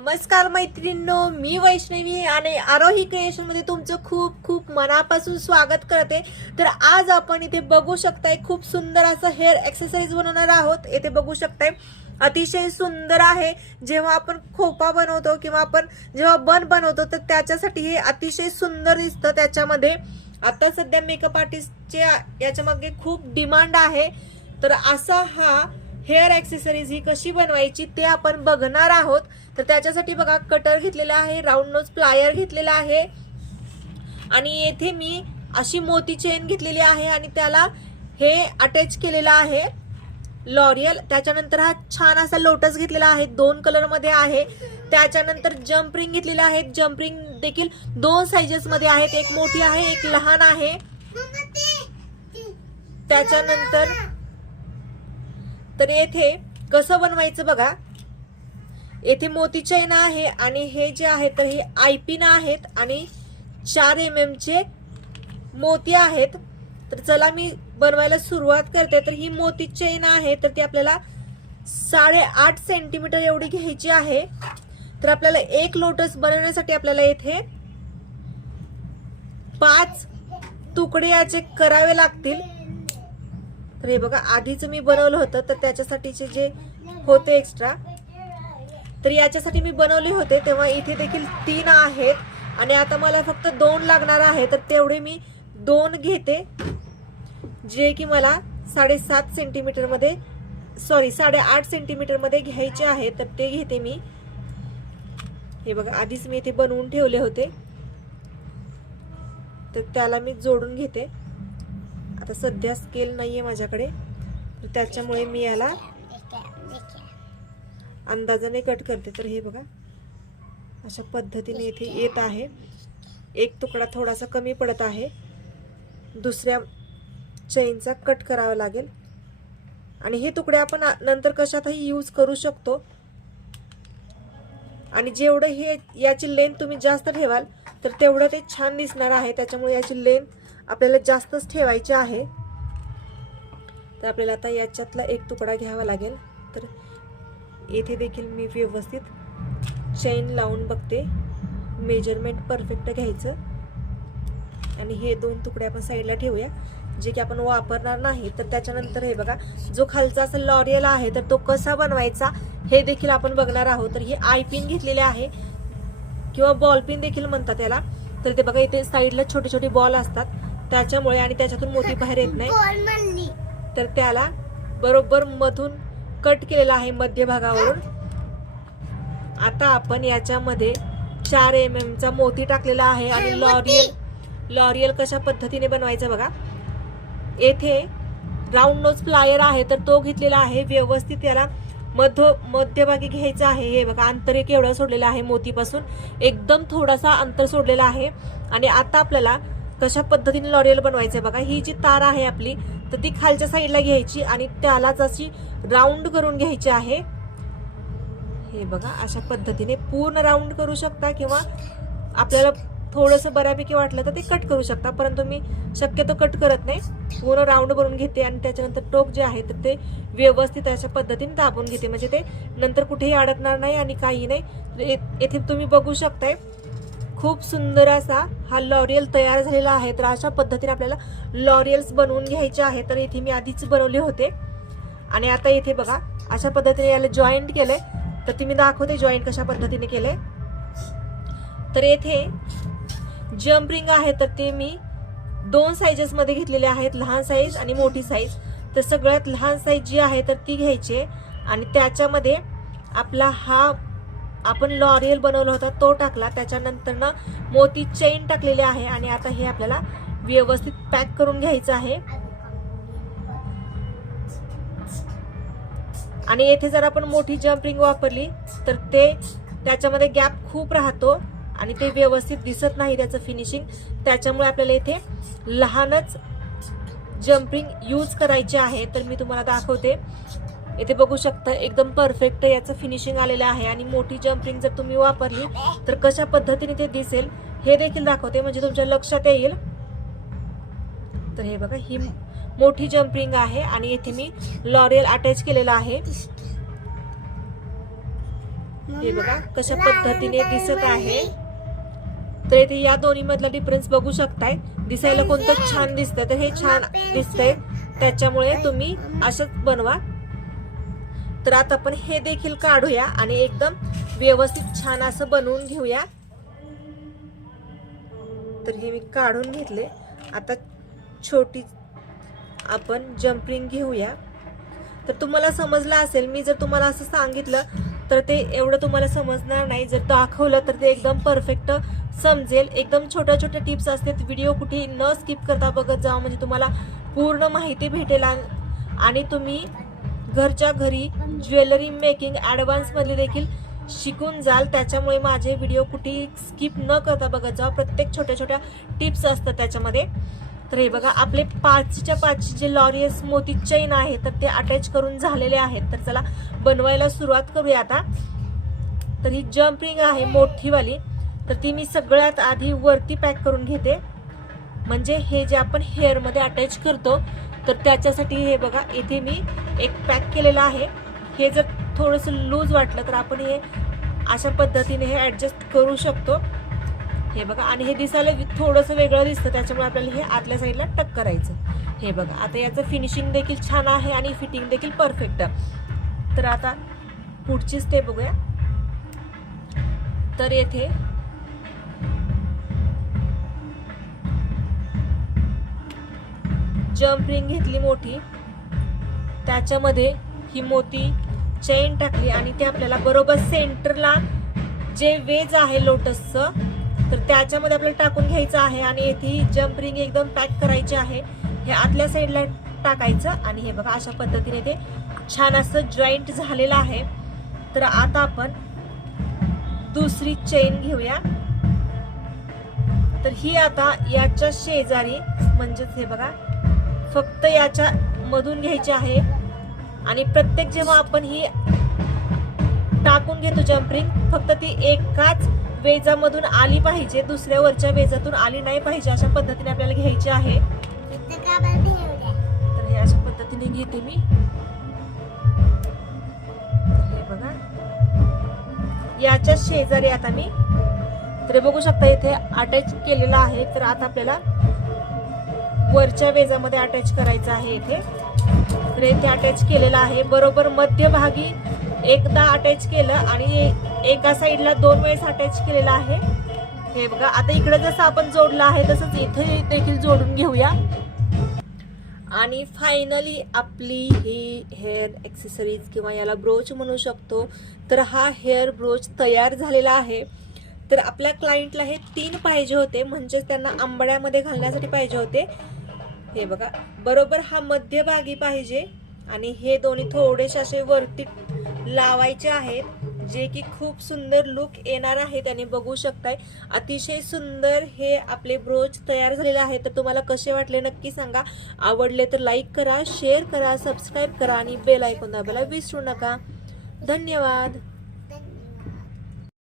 नमस्कार मैत्रिणींनो, मी वैष्णवी आणि आरोही क्रिएशन मध्ये तुमचं खूप खूप मनापासून स्वागत करते। तर आज आपण इथे बघू शकताय खूप सुंदर असं हेअर एक्सेसरीज बनवणार आहोत। इथे बघू शकताय अतिशय सुंदर आहे। जेव्हा आपण खोपा बनवतो किंवा आपण जेव्हा बन बनवतो तर त्याच्यासाठी हे अतिशय सुंदर दिसतं। त्याच्यामध्ये आता सध्या मेकअप आर्टिस्टचे याच्या मागे खूप डिमांड आहे। तर असा हा हेअर एक्सेसरीज ही कशी बनवायची ते आपण बघणार आहोत। तर त्याच्यासाठी बघा कटर घेतलेला आहे, राऊंड नोज प्लायर घेतलेला आहे आणि येथे मी अशी मोती चेन घेतलेली आहे आणि त्याला हे अटॅच केलेला आहे लॉरियल। त्याच्यानंतर हा छान असा लोटस घेतलेला आहे, 2 कलर मध्ये आहे। त्याच्यानंतर जम्प रिंग घेतलेला आहे, जम्प रिंग देखील 2 साइजेस मध्ये आहेत, एक मोठी आहे एक लहान आहे। त्याच्यानंतर तर येथे कसं बनवायचं बघा, येथे मोती चैन आहे आणि हे जे आहे तर हे आयपिन आहेत आणि 4 mm चे मोती आहेत। तर चला मी बनवायला सुरुवात करते। तर ही मोती चैन आहे तर ती आपल्याला 8.5 सेंटीमीटर एवढी घ्यायची आहे। तर आपल्याला एक लोटस बनवण्यासाठी आपल्याला येथे 5 तुकडे याचे करावे लागतील। तर हे बघा आधीच मी बनवलं होतं तर त्याच्यासाठीचे जे होते एक्स्ट्रा, तर याच्यासाठी मी बनवले होते तेव्हा इथे देखील 3 आहेत आणि आता मला फक्त 2 लागणार आहे। तर तेवढे मी 2 घेते जे की मला 7.5 सेंटीमीटर मध्ये 8.5 सेंटीमीटर मध्ये घ्यायचे आहे। तर ते घेते मी। हे बघा आधीच मी इथे बनवून ठेवले होते तर त्याला मी जोडून घेते। आता सध्या स्केल नाहीये माझ्याकडे तर त्याच्यामुळे मी याला अंदाजाने कट करते। तर हे बघा अशा पद्धतीने इथे येत आहे। एक तुकडा थोडासा कमी पडत आहे, दुसऱ्या चेनचा कट करावा लागेल आणि हे तुकडे आपण नंतर कशातही यूज करू शकतो। आणि जेवढं हे याची लेंथ तुम्ही जास्त ठेवाल तर तेवढं ते छान दिसणार आहे। त्याच्यामुळे याची लेंथ आपल्याला जास्तच ठेवायची आहे। तर आपल्याला आता याच्यातला एक तुकडा घ्यावा लागेल। तर येथे देखील मी व्यवस्थित चेन लावून बघते, मेजरमेंट परफेक्ट घ्यायचं आणि हे 2 तुकडे आपण साईडला ठेवूया जे की आपण वापरणार नाही। तर त्याच्यानंतर हे बघा जो खालचा असा लॉरियल आहे तर तो कसा बनवायचा हे देखील आपण बघणार आहोत। तर हे आय पिन घेतलेले आहे किंवा बॉल पिन देखील म्हणतात त्याला। तर ते बघा इथे साईडला छोटे छोटे बॉल असतात त्याच्यामुळे आणि त्याच्यातून मोती बाहेर येत नाही। तर त्याला बरोबर मधून कट केलेला आहे मध्य भागावरून। आता आपण याच्यामध्ये 4 mm चा मोती टाकलेला आहे आणि लॉरियल कशा पद्धतीने बनवायचं बघा। येथे राऊंड नोज प्लायर आहे तर तो घेतलेला आहे, व्यवस्थित त्याला मध्यभागी घ्यायचा आहे। हे बघा अंतर एक एवढं सोडलेलं आहे, मोतीपासून एकदम थोडासा अंतर सोडलेला आहे। आणि आता आपल्याला कशा पद्धतीने लॉरियल बनवायचं बघा। ही जी तार आहे आपली तर ती खालच्या साईडला घ्यायची आणि त्यालाच अशी राऊंड करून घ्यायची आहे। हे बघा अशा पद्धतीने पूर्ण राऊंड करू शकता किंवा आपल्याला थोडंसं बऱ्यापैकी वाटलं तर ते कट करू शकता, परंतु मी शक्यतो कट करत नाही, पूर्ण राऊंड करून घेते। आणि त्याच्यानंतर टोक जे आहे तर ते व्यवस्थित अशा पद्धतीने दाबून घेते म्हणजे ते नंतर कुठेही अडकणार नाही आणि काही नाही। येथे तुम्ही बघू शकताय खूप सुंदर असा हा लॉरियल तयार झालेला आहे। तर अशा पद्धतीने आपल्याला लॉरियल्स बनवून घ्यायचे आहे। तर इथे मी आधीच बनवले होते आणि आता इथे बघा अशा पद्धतीने याला जॉईंट केलंय तर ती मी दाखवते जॉईंट कशा पद्धतीने केलंय। तर येथे जम्प रिंग आहे तर ते मी 2 साइजेस मध्ये घेतलेले आहेत, लहान साईज आणि मोठी साईज। तर सगळ्यात लहान साईज जी आहे तर ती घ्यायची आणि त्याच्यामध्ये आपला हा आपण लॉरियल बनवला होता तो टाकला, त्याच्यानंतर ना मोती चेन टाकलेली आहे आणि आता हे आपल्याला व्यवस्थित पॅक करून घ्यायचं आहे। आणि येथे जर आपण मोठी जम्प रिंग वापरली तर ते त्याच्यामध्ये गॅप खूप राहतो आणि ते व्यवस्थित दिसत नाही त्याचं फिनिशिंग। त्याच्यामुळे आपल्याला इथे लहानच जम्प रिंग यूज करायचे आहे। तर मी तुम्हाला दाखवते, इथे बघू शकता एकदम परफेक्ट याचं फिनिशिंग आलेलं आहे। आणि मोठी जम्प रिंग जर तुम्ही वापरली तर कशा पद्धतीने ते दिसेल हे देखील दाखवते म्हणजे तुमच्या लक्षात येईल। तर हे बघा ही मोठी जम्प रिंग आहे आणि इथे मी लॉरियल अटॅच केलेला आहे। हे बघा कशा पद्धतीने दिसत आहे. तर इथे या दोन्ही मधला डिफरन्स बघू शकताय. दिसायला कोणतं छान दिसतंय तर हे छान दिसतंय, त्याच्यामुळे तुम्ही असंच बनवा. तर आता आपण हे देखील काढूया आणि एकदम व्यवस्थित छान असं बनवून घेऊया. तर हे मी काढून घेतले. आता छोटी आपण जम्पिंग घेऊया. तर तुम्हाला समजलं असेल, मी जर तुम्हाला असं सांगितलं तर ते एवढं तुम्हाला समजणार नाही, जर दाखवलं तर ते एकदम परफेक्ट समजेल. एकदम छोट्या छोट्या टिप्स असतात, व्हिडिओ कुठे न स्किप करता बघत जावा, म्हणजे तुम्हाला पूर्ण माहिती भेटेल आणि तुम्ही घरच्या घरी ज्वेलरी मेकिंग ॲडव्हान्स मधले देखील शिकून जाल. त्याच्यामुळे माझे व्हिडिओ कुठे स्किप न करता बघत जावा, प्रत्येक छोट्या छोट्या टिप्स असतात त्याच्यामध्ये. तर हे बघा आपले 5च्या 5 जे लॉरियस मोती चैन आहे तर ते अटॅच करून झालेले आहेत. तर चला बनवायला सुरुवात करूया आता. तर ही जम्प रिंग आहे मोठीवाली, तर ती मी सगळ्यात आधी वरती पॅक करून घेते, म्हणजे हे जे आपण हेअर मध्ये अटॅच करतो तर त्याच्यासाठी. हे बघा इथे मी एक पॅक केलेलं आहे. हे जर थोडंसं लूज वाटलं तर आपण हे अशा पद्धतीने हे ऍडजस्ट करू शकतो. हे बघा, आणि हे दिसायला थोडंसं वेगळं दिसतं, त्याच्यामुळे आपल्याला हे आतल्या साईडला टक करायचं. हे बघा आता याचं फिनिशिंग देखील छान आहे आणि फिटिंग देखील परफेक्ट. तर आता पुढची स्टेप बघूया. तर येथे जम्प रिंग घेतली मोठी, त्याच्यामध्ये ही मोती चेन टाकली आणि ते आपल्याला बरोबर सेंटरला जे वेज आहे लोटसचं तर त्याच्यामध्ये आपल्याला टाकून घ्यायचं आहे. आणि येथे जम्प रिंग एकदम पॅक करायची आहे. हे आतल्या साईडला टाकायचं आणि हे बघा अशा पद्धतीने ते छान असं जॉईंट झालेलं आहे. तर आता आपण दुसरी चेन घेऊया. तर ही आता याच्या शेजारी, म्हणजेच हे बघा फक्त याच्या मधून घ्यायची आहे. आणि प्रत्येक जेव्हा आपण ही टाकून घेतो जम्प रिंग, फक्त ती एकाच वेजामधून आली पाहिजे, दुसऱ्या वरच्या वेजातून आली नाही पाहिजे, अशा पद्धतीने आपल्याला घ्यायची आहे. तर हे अशा पद्धतीने घेते मी. हे बघा याच्या शेजारी आता मी, तर बघू शकता इथे अटॅच केलेला आहे. तर आता आपल्याला वरच्या वेजामध्ये अटॅच करायचं आहे. इथे तर इथे अटॅच केलेलं आहे. बरोबर मध्यभागी एकदा अटॅच केलं आणि एका साईडला 2 वेळेस अटॅच केलेलं आहे. हे बघा आता इकडे जसं आपण जोडलं आहे तसंच इथे देखील जोडून घेऊया. आणि फायनली आपली ही हेअर ॲक्सेसरीज किंवा याला ब्रोच म्हणू शकतो, तर हा हेअर ब्रोच तयार झालेला आहे. तर आपल्या क्लायंटला हे 3 पाहिजे होते, म्हणजेच त्यांना आंबड्यामध्ये घालण्यासाठी पाहिजे होते. हे बघा बरोबर हा मध्यभागी पाहिजे आणि हे दोन्ही थोडेसे असे वरती लावायचे आहेत, जे की खूप सुंदर लुक येणार आहे. त्याने बघू शकताय अतिशय सुंदर हे आपले ब्रोच तयार झालेले आहे. तर तुम्हाला कसे वाटले नक्की सांगा. आवडले तर लाईक करा, शेअर करा, सबस्क्राईब करा आणि बेल आयकॉन दाबायला विसरू नका. धन्यवाद.